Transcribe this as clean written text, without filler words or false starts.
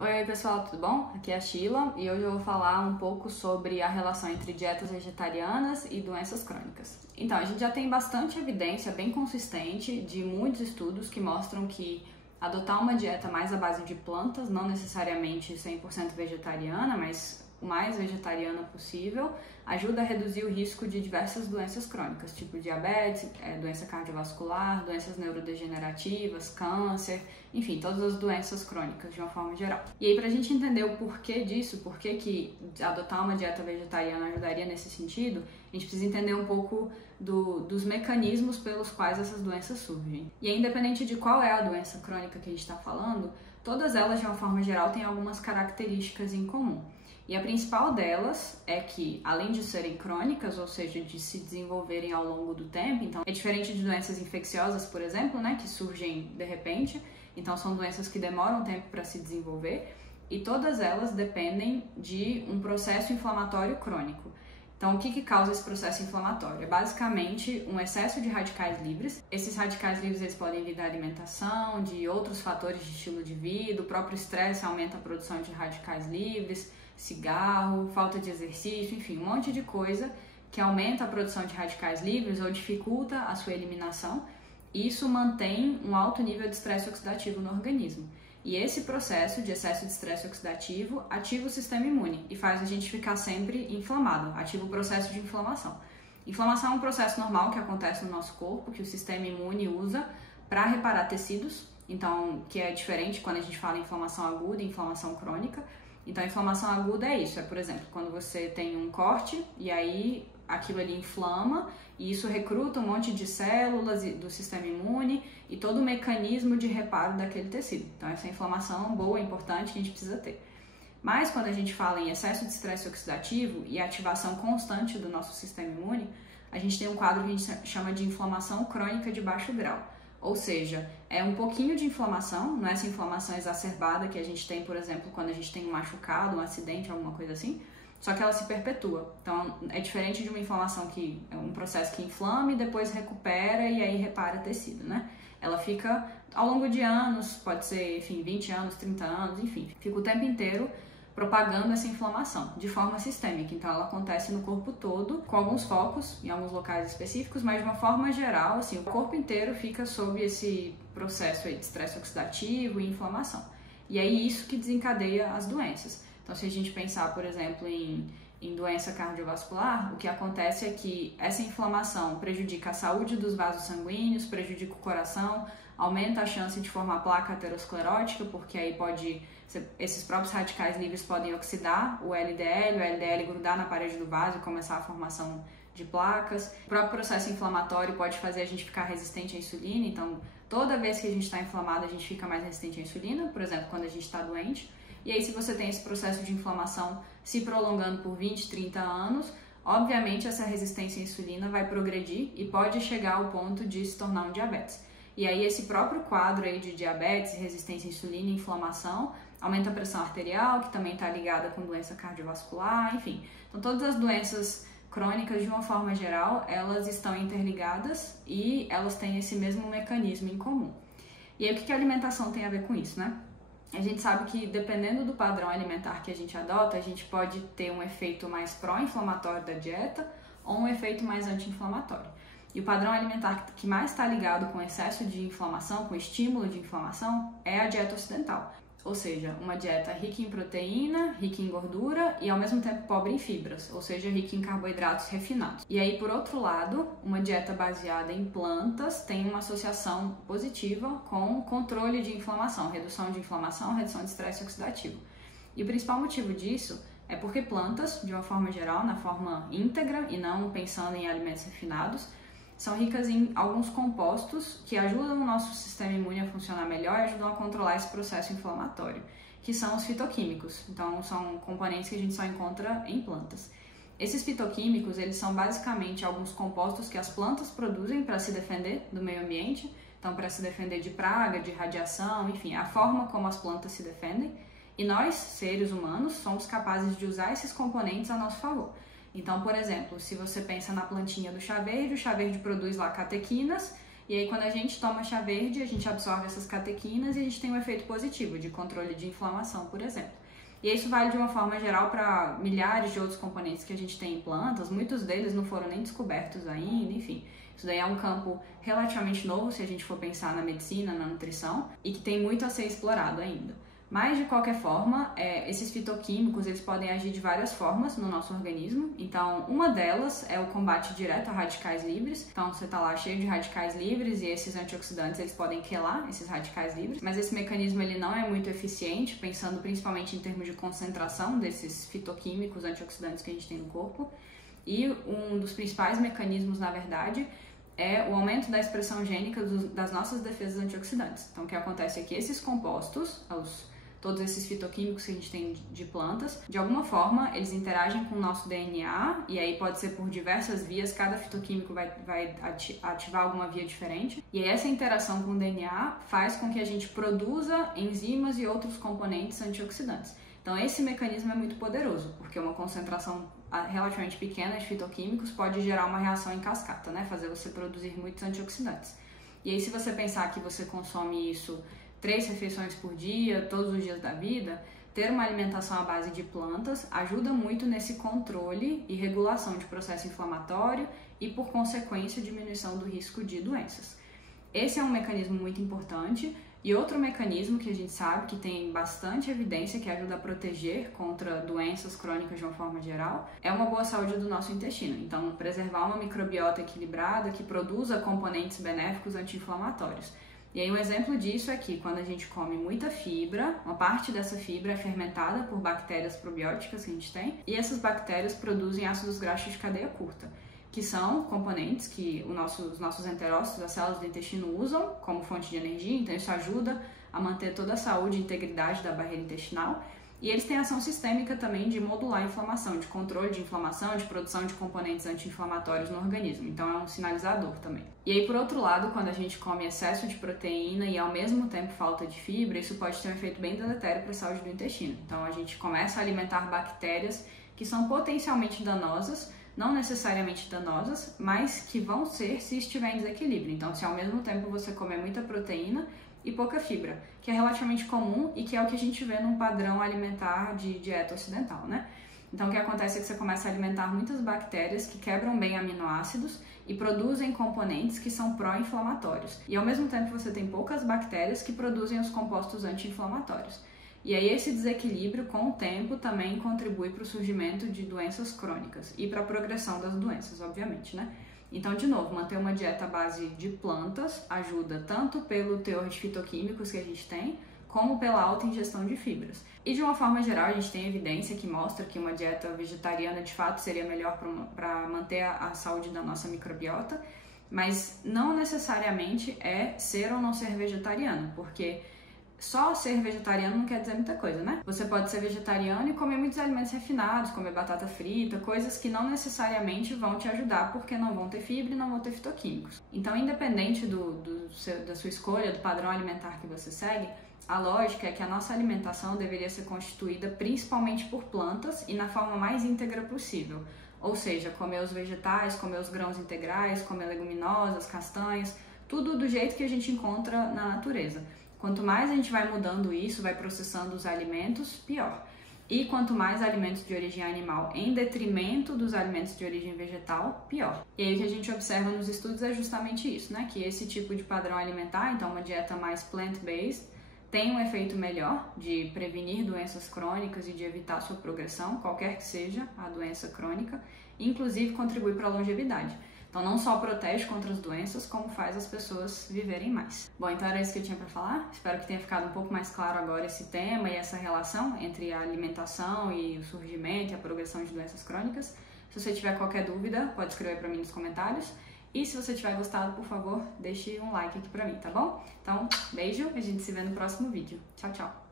Oi pessoal, tudo bom? Aqui é a Sheila e hoje eu vou falar um pouco sobre a relação entre dietas vegetarianas e doenças crônicas. Então, a gente já tem bastante evidência bem consistente de muitos estudos que mostram que adotar uma dieta mais à base de plantas, não necessariamente 100% vegetariana, mas o mais vegetariana possível, ajuda a reduzir o risco de diversas doenças crônicas, tipo diabetes, doença cardiovascular, doenças neurodegenerativas, câncer, enfim, todas as doenças crônicas de uma forma geral. E aí, pra gente entender o porquê disso, por que adotar uma dieta vegetariana ajudaria nesse sentido, a gente precisa entender um pouco dos mecanismos pelos quais essas doenças surgem. E aí, independente de qual é a doença crônica que a gente está falando, todas elas, de uma forma geral, têm algumas características em comum. E a principal delas é que, além de serem crônicas, ou seja, de se desenvolverem ao longo do tempo, então é diferente de doenças infecciosas, por exemplo, né, que surgem de repente, então são doenças que demoram tempo para se desenvolver, e todas elas dependem de um processo inflamatório crônico. Então, o que causa esse processo inflamatório? É basicamente um excesso de radicais livres. Esses radicais livres eles podem vir da alimentação, de outros fatores de estilo de vida, o próprio estresse aumenta a produção de radicais livres, cigarro, falta de exercício, enfim, um monte de coisa que aumenta a produção de radicais livres ou dificulta a sua eliminação. E isso mantém um alto nível de estresse oxidativo no organismo. E esse processo de excesso de estresse oxidativo ativa o sistema imune e faz a gente ficar sempre inflamado, ativa o processo de inflamação. Inflamação é um processo normal que acontece no nosso corpo, que o sistema imune usa para reparar tecidos, então, que é diferente quando a gente fala em inflamação aguda e inflamação crônica. Então, a inflamação aguda é isso, por exemplo, quando você tem um corte e aí aquilo ali inflama e isso recruta um monte de células do sistema imune e todo o mecanismo de reparo daquele tecido. Então, essa inflamação boa, importante, que a gente precisa ter. Mas, quando a gente fala em excesso de estresse oxidativo e ativação constante do nosso sistema imune, a gente tem um quadro que a gente chama de inflamação crônica de baixo grau. Ou seja, é um pouquinho de inflamação, não é essa inflamação exacerbada que a gente tem, por exemplo, quando a gente tem um machucado, um acidente, alguma coisa assim, só que ela se perpetua. Então, é diferente de uma inflamação que é um processo que inflama e depois recupera e aí repara tecido, né? Ela fica ao longo de anos, pode ser, enfim, 20 anos, 30 anos, enfim, fica o tempo inteiro propagando essa inflamação de forma sistêmica. Então, ela acontece no corpo todo, com alguns focos em alguns locais específicos, mas de uma forma geral, assim, o corpo inteiro fica sob esse processo aí de estresse oxidativo e inflamação. E é isso que desencadeia as doenças. Então, se a gente pensar, por exemplo, em doença cardiovascular, o que acontece é que essa inflamação prejudica a saúde dos vasos sanguíneos, prejudica o coração, aumenta a chance de formar placa aterosclerótica, porque aí esses próprios radicais livres podem oxidar o LDL grudar na parede do vaso e começar a formação de placas. O próprio processo inflamatório pode fazer a gente ficar resistente à insulina, então toda vez que a gente está inflamado a gente fica mais resistente à insulina, por exemplo, quando a gente está doente. E aí, se você tem esse processo de inflamação se prolongando por 20, 30 anos, obviamente essa resistência à insulina vai progredir e pode chegar ao ponto de se tornar um diabetes. E aí, esse próprio quadro aí de diabetes, resistência à insulina e inflamação aumenta a pressão arterial, que também está ligada com doença cardiovascular, enfim. Então, todas as doenças crônicas, de uma forma geral, elas estão interligadas e elas têm esse mesmo mecanismo em comum. E aí, o que a alimentação tem a ver com isso, né? A gente sabe que, dependendo do padrão alimentar que a gente adota, a gente pode ter um efeito mais pró-inflamatório da dieta ou um efeito mais anti-inflamatório. E o padrão alimentar que mais está ligado com excesso de inflamação, com estímulo de inflamação, é a dieta ocidental. Ou seja, uma dieta rica em proteína, rica em gordura e ao mesmo tempo pobre em fibras, ou seja, rica em carboidratos refinados. E aí, por outro lado, uma dieta baseada em plantas tem uma associação positiva com controle de inflamação, redução de estresse oxidativo. E o principal motivo disso é porque plantas, de uma forma geral, na forma íntegra e não pensando em alimentos refinados, são ricas em alguns compostos que ajudam o nosso sistema imune a funcionar melhor e ajudam a controlar esse processo inflamatório, que são os fitoquímicos. Então, são componentes que a gente só encontra em plantas. Esses fitoquímicos, eles são basicamente alguns compostos que as plantas produzem para se defender do meio ambiente, então para se defender de praga, de radiação, enfim, a forma como as plantas se defendem. E nós, seres humanos, somos capazes de usar esses componentes a nosso favor. Então, por exemplo, se você pensa na plantinha do chá verde, o chá verde produz lá catequinas E aí, quando a gente toma chá verde, a gente absorve essas catequinas e a gente tem um efeito positivo de controle de inflamação, por exemplo. E isso vale de uma forma geral para milhares de outros componentes que a gente tem em plantas, muitos deles não foram nem descobertos ainda, enfim. Isso daí é um campo relativamente novo se a gente for pensar na medicina, na nutrição, e que tem muito a ser explorado ainda. Mas, de qualquer forma, esses fitoquímicos eles podem agir de várias formas no nosso organismo. Então, uma delas é o combate direto a radicais livres. Então, você está lá cheio de radicais livres e esses antioxidantes eles podem quelar esses radicais livres. Mas esse mecanismo ele não é muito eficiente, pensando principalmente em termos de concentração desses fitoquímicos antioxidantes que a gente tem no corpo. E um dos principais mecanismos, na verdade, é o aumento da expressão gênica das nossas defesas antioxidantes. Então, o que acontece é que esses compostos, todos esses fitoquímicos que a gente tem de plantas, de alguma forma eles interagem com o nosso DNA, e aí pode ser por diversas vias, cada fitoquímico vai ativar alguma via diferente, e aí essa interação com o DNA faz com que a gente produza enzimas e outros componentes antioxidantes. Então esse mecanismo é muito poderoso, porque uma concentração relativamente pequena de fitoquímicos pode gerar uma reação em cascata, né? Fazer você produzir muitos antioxidantes. E aí se você pensar que você consome isso 3 refeições por dia, todos os dias da vida, ter uma alimentação à base de plantas ajuda muito nesse controle e regulação de processo inflamatório e, por consequência, diminuição do risco de doenças. Esse é um mecanismo muito importante. E outro mecanismo que a gente sabe que tem bastante evidência que ajuda a proteger contra doenças crônicas de uma forma geral é uma boa saúde do nosso intestino. Então, preservar uma microbiota equilibrada que produza componentes benéficos anti-inflamatórios. E aí um exemplo disso é que quando a gente come muita fibra, uma parte dessa fibra é fermentada por bactérias probióticas que a gente tem, e essas bactérias produzem ácidos graxos de cadeia curta, que são componentes que os nossos enterócitos, as células do intestino, usam como fonte de energia, então isso ajuda a manter toda a saúde e integridade da barreira intestinal. E eles têm ação sistêmica também de modular a inflamação, de controle de inflamação, de produção de componentes anti-inflamatórios no organismo. Então é um sinalizador também. E aí, por outro lado, quando a gente come excesso de proteína e ao mesmo tempo falta de fibra, isso pode ter um efeito bem deletério para a saúde do intestino. Então a gente começa a alimentar bactérias que são potencialmente danosas, não necessariamente danosas, mas que vão ser se estiver em desequilíbrio. Então, se ao mesmo tempo você comer muita proteína e pouca fibra, que é relativamente comum e que é o que a gente vê num padrão alimentar de dieta ocidental, né? Então, o que acontece é que você começa a alimentar muitas bactérias que quebram bem aminoácidos e produzem componentes que são pró-inflamatórios. E ao mesmo tempo você tem poucas bactérias que produzem os compostos anti-inflamatórios. E aí esse desequilíbrio, com o tempo, também contribui para o surgimento de doenças crônicas e para a progressão das doenças, obviamente, né? Então, de novo, manter uma dieta à base de plantas ajuda tanto pelo teor de fitoquímicos que a gente tem, como pela alta ingestão de fibras. E de uma forma geral, a gente tem evidência que mostra que uma dieta vegetariana de fato seria melhor para manter a saúde da nossa microbiota, mas não necessariamente é ser ou não ser vegetariano, porque só ser vegetariano não quer dizer muita coisa, né? Você pode ser vegetariano e comer muitos alimentos refinados, comer batata frita, coisas que não necessariamente vão te ajudar porque não vão ter fibra e não vão ter fitoquímicos. Então, independente da sua escolha, do padrão alimentar que você segue, a lógica é que a nossa alimentação deveria ser constituída principalmente por plantas e na forma mais íntegra possível. Ou seja, comer os vegetais, comer os grãos integrais, comer leguminosas, castanhas, tudo do jeito que a gente encontra na natureza. Quanto mais a gente vai mudando isso, vai processando os alimentos, pior. E quanto mais alimentos de origem animal em detrimento dos alimentos de origem vegetal, pior. E aí o que a gente observa nos estudos é justamente isso, né? Que esse tipo de padrão alimentar, então uma dieta mais plant-based, tem um efeito melhor de prevenir doenças crônicas e de evitar sua progressão, qualquer que seja a doença crônica, e inclusive contribui para a longevidade. Então não só protege contra as doenças, como faz as pessoas viverem mais. Bom, então era isso que eu tinha para falar. Espero que tenha ficado um pouco mais claro agora esse tema e essa relação entre a alimentação e o surgimento e a progressão de doenças crônicas. Se você tiver qualquer dúvida, pode escrever para mim nos comentários. E se você tiver gostado, por favor, deixe um like aqui para mim, tá bom? Então, beijo e a gente se vê no próximo vídeo. Tchau, tchau!